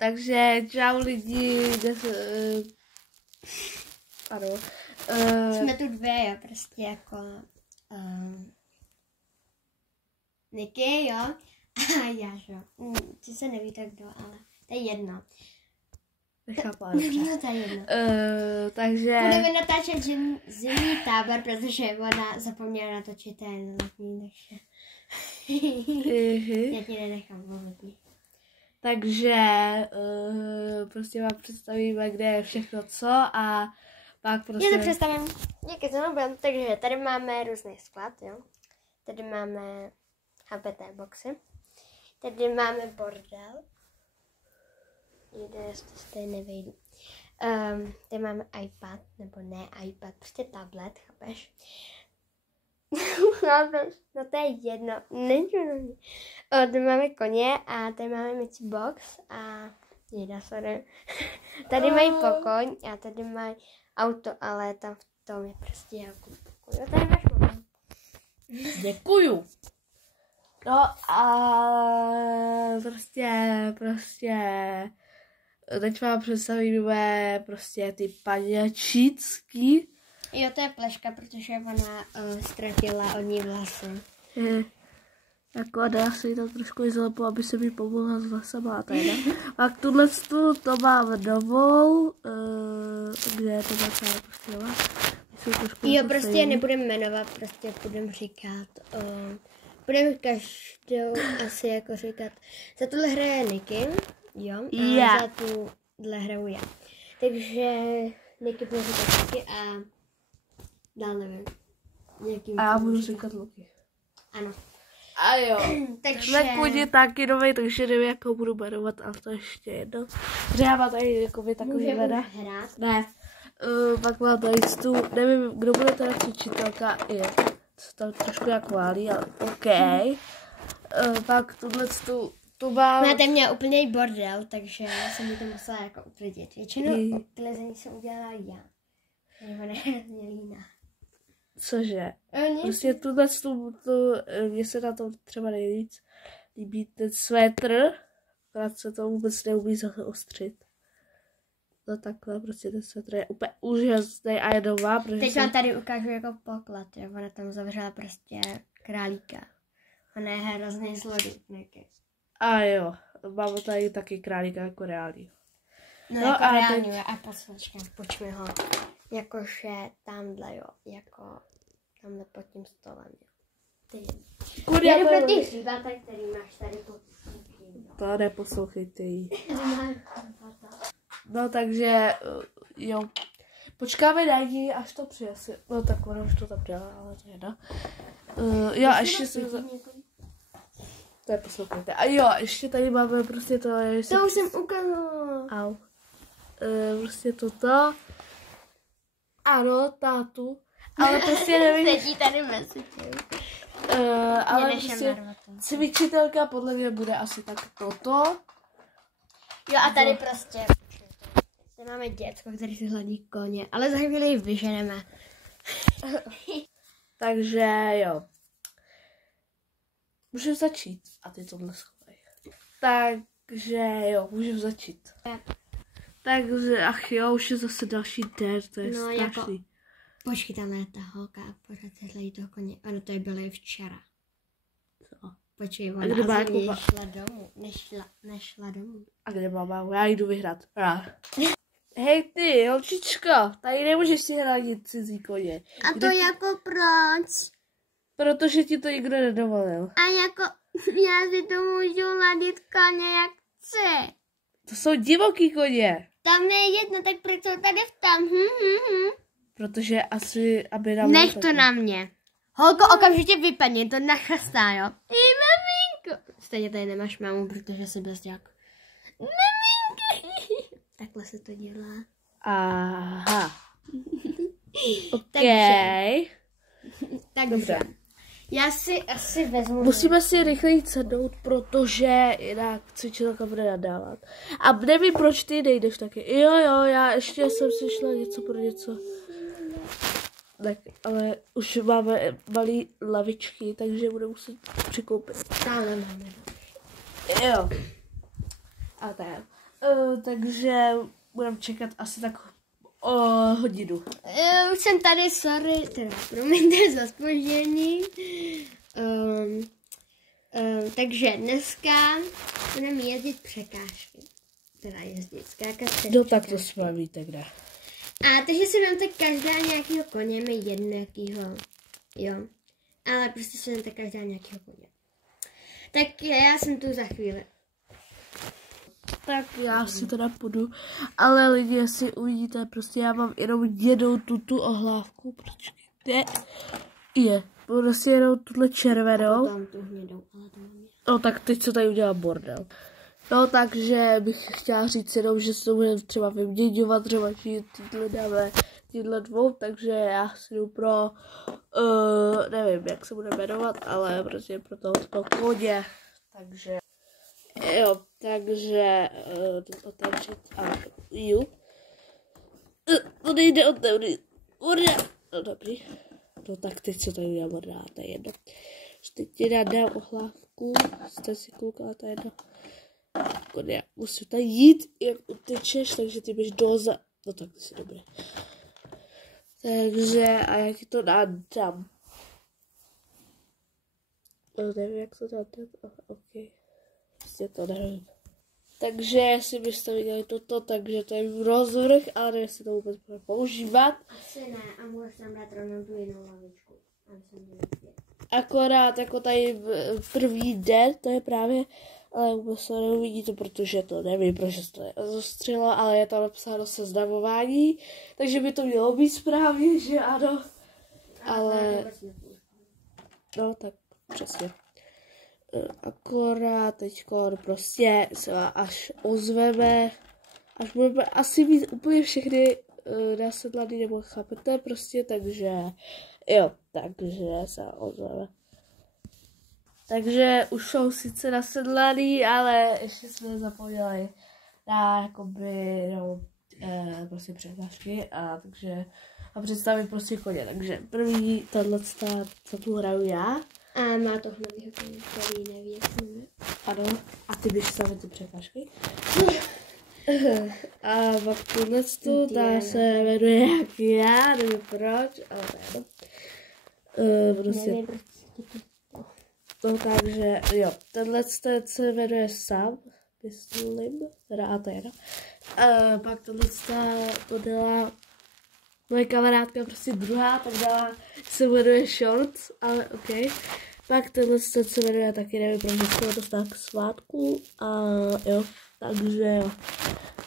Takže čau lidi, jsme tu dvě, jo, prostě jako Niky, jo, a já, jo. Ty se nevíte kdo, ale to je jedno. Nechápu, No, to je jedno. takže... Budeme natáčet zimní tábor, protože ona zapomněla natočit ten letní, takže... Já ti nenechám mluvit. Takže prostě vám představíme, kde je všechno co a pak prostě... Já to představím. Díky za nobem. Takže tady máme různý sklad, jo. Tady máme HPT boxy. Tady máme bordel. Jde, to stejně nevejdu. Tady máme iPad, nebo ne iPad, prostě tablet, chápeš? No to je jedno. Tady máme koně a tady máme mycí box a jeda, sorry. Tady mají pokoň a tady mají auto, ale tam v tom je prostě jako pokoj. Tady máš mobil. Děkuju. No a prostě teď vám představíme prostě ty paněčícky. Jo, to je Pleška, protože ona ztratila od ní vlasy. Jako dá si to trošku izlepu, aby se mi pomohla s vlasama a teda. Pak tuhle to mám novou, kde to má celé prostě nová. Jo, prostě nebudeme jmenovat, prostě budeme říkat, budeme každou asi jako říkat, za tuhle hraje Niky, jo, a za tuhle hraju já. Takže Niky bude říkat Niky a dál nevím. A já budu říkat Luky. Ano. A jo, takže... Lekůň je taky nový, takže nevím, jak ho budu jmenovat, ale to ještě jedno. Protože já mám tady jakoby takový jména. Ne. Pak mám tady tu, nevím, kdo bude teda učitelka, je. Co tam trošku jak válí, ale OK. Pak tu mám... Máte mě úplný bordel, takže já jsem mi to musela jako uklidit. Většinou uklizení jsem udělala já. Nebo ne, Lína. Cože? Prostě mně se na tom třeba nejvíc líbí ten svetr, akorát se to vůbec neumí zaostřit. No takhle, prostě ten svetr je úplně úžasný a je doma. Teď vám tady ukážu jako poklad, jo. Ona tam zavřela prostě králíka. Ona je hrozný zloděj. A jo, mám tady taky králíka jako reálný. No jako reálný, a poslučkám, počmi ho. Jakože tamhle, jo, jako tamhle pod tím stolem, jo. Ty. Já jdu pro ty hříbata, který máš tady pod tím. To neposlouchejte jí. No takže, jo. Počkáme na ní, až to přijde. No tak ona už to tam dělá, ale to je jedno. Jo, a ještě se... To je poslouchejte. A jo, ještě tady máme prostě to... To už jsem ukázala. Au. Prostě toto. Ano, tátu. Ale prostě nevím... Sedí tady mezi tím. Ale prostě cvičitelka podle mě bude asi tak toto. Jo a tady prostě... Tady máme děcko, který si hladí koně, ale za chvíli ji vyženeme. Takže jo. Můžeme začít. A ty tohle schovej. Takže jo, můžeme začít. Takže, ach jo, už je zase další den, to je strašný. Jako, počkej, tam je ta holka a pořád se hledí toho koně. Ano, to je bylo i včera. Co? Počkej, ona asi nešla domů. Nešla domů. A kde máma? Já jdu vyhrát. Hej ty, holčičko, tady nemůžeš si hradit cizí koně. A to jako proč? Protože ti to nikdo nedovolil. A jako, já si to můžu hladit koně jak chci. To jsou divoký koně. Tam je jedno, tak proč jsou tady v tam? Protože asi, aby nám... Nech to na mě. Holko, okamžitě vypadni, to nachastá, jo? Maminko. Stejně tady nemáš mámu, protože jsi bezdělák. Maminko. Takhle se to dělá. Aha. OK. Takže. Dobře. Já si asi vezmu... Musíme si rychleji sednout, protože jinak cvičitelka bude nadávat. A nevím, proč ty nejdeš taky. Jo, já ještě jsem si šla něco pro něco. Tak, ale už máme malý lavičky, takže budeme muset přikoupit. Stále máme. Jo. A tak. Takže budeme čekat asi tak o hodinu. Už jsem tady, sorry, teda promiňte za zpoždění. Takže dneska budeme jezdit překážky. Teda jezdit, skákat přes No tak to s vámi tak dá. A takže si vemte každá nějakýho koně, my jednokýho, jo. Ale prostě si vemte každá nějakýho koně. Tak já jsem tu za chvíli. Tak já si teda půjdu, ale lidi, jestli uvidíte, prostě já mám jenom jednou tu ohlávku, počkejte, prostě jenom tuhle červenou. Tam tu hnědou, ale to mám. No tak teď co tady udělá bordel. No takže bych chtěla říct jenom, že se to bude třeba vyměňovat, třeba tyhle dáme tyhle dvou, takže já si jdu pro, nevím jak se bude jmenovat, ale prostě pro toho koně, takže jo, takže otevřít a ju. To nejde otevřít. No dobrý. No tak teď co tady udělám morda, to je jedno. Teď ti dám ohlávku, jste si koukala, to je jedno. Koně, musím tady jít, jak utečeš, takže ty běž doza. No tak to si dobré. Takže, a jak ti to dám? No nevím, jak to dát. Ok. Prostě to nevím. Takže si byste viděli toto, takže to je rozvrh, ale nevím, jestli to vůbec bude používat. Asi ne, a můžeš tam dát rovnou tu jinou lavičku. Akorát jako tady první den, to je právě, ale vůbec to neuvidíte, protože to nevím, proč se to nezostřilo, ale je tam napsáno seznamování, takže by to mělo být správně, že ano, ale no tak přesně. Akorát teďko prostě se až ozveme, až budeme asi mít úplně všechny nasedlaný, nebo chápete prostě, takže jo, takže se ozveme. Takže už jsou sice nasedlaný, ale ještě jsme zapomněli na jakoby, no, prostě překážky a takže a představit prostě koně, takže první tato, co tu hraju já. A má to novýho koně, který neví, jak se jmenuje. Ano, a ty běž stavit ty překážky. A pak tohle ta se jmenuje jak já, nevím proč, ale to je jedno. Prostě. No takže, jo, tenhle se jmenuje Sam, myslím, teda a to je jedno. Pak tohle to dělá moje kamarádka, prostě druhá, tak dala, se jmenuje Shorts, ale ok. Pak tenhle se jmenuje taky, nevím, proč jsme dostali k svátku a jo, takže jo,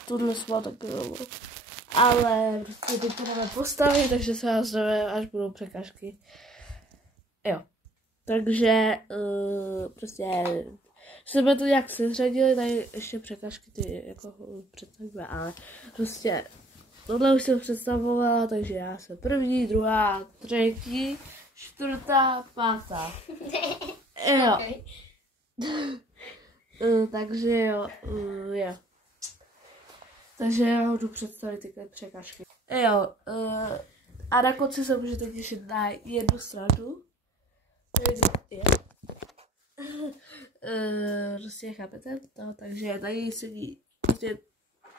tohle jsme taky jo. Ale prostě teď to jdeme postavit, takže se vás jdeme, až budou překážky. Jo, takže prostě jsme to nějak seřadili, tady ještě překážky ty jako představíme, ale prostě tohle už jsem představovala, takže já jsem první, druhá, třetí, čtvrtá, pátá. Jo. Takže jo, jo. Takže já budu představit tyhle překážky. Jo, a na konci se můžete těšit na jednu stranu. Prostě chápete? No, takže tady sedí, prostě,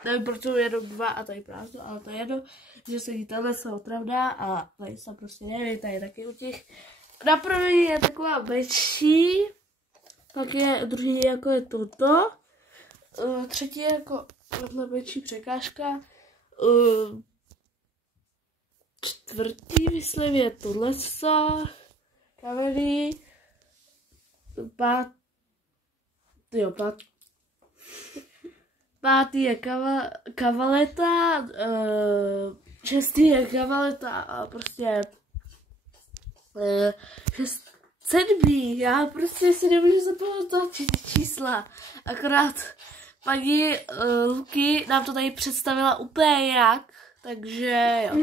nevím proč jsou jenom dva a tady prázdno, ale to je jedno, že sedí tahle se otravná a tady se prostě nevím, tady taky u těch. Na první je taková větší, pak je druhý jako je toto, třetí je jako takhle větší překážka, čtvrtý myslím je tohle kamenný, pátý je kavaleta, šestý je kavaleta a prostě sedmý, já prostě si nemůžu zapamatovat čísla, akorát paní Luky nám to tady představila úplně jinak, takže jo,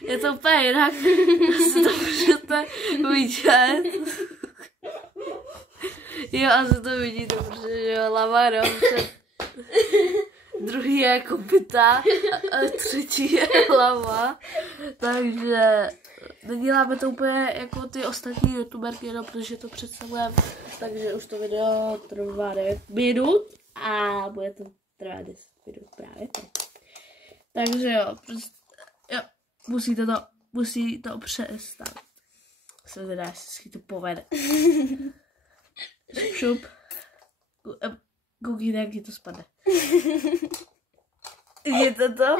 je to úplně jinak, asi to můžete vidět. Jo, asi to vidíte, protože jo, lava je druhý je kopyta a třetí je hlava, takže neděláme to úplně jako ty ostatní youtuberky, jenom protože to představujeme, takže už to video trvá 9 minut a bude to trvá 10 minut právě teď. Takže jo, prostě, jo, musí to přestat. Jsem teda, jestli to povede. Šup. Koukejte, jak ti to spadne. Vidíte to?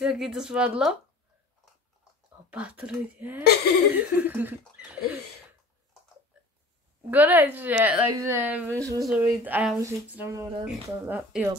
Jak ti to spadlo? Opatrně. Konečně, takže my jsme se mít a já musím jít rovnou na to. Jo.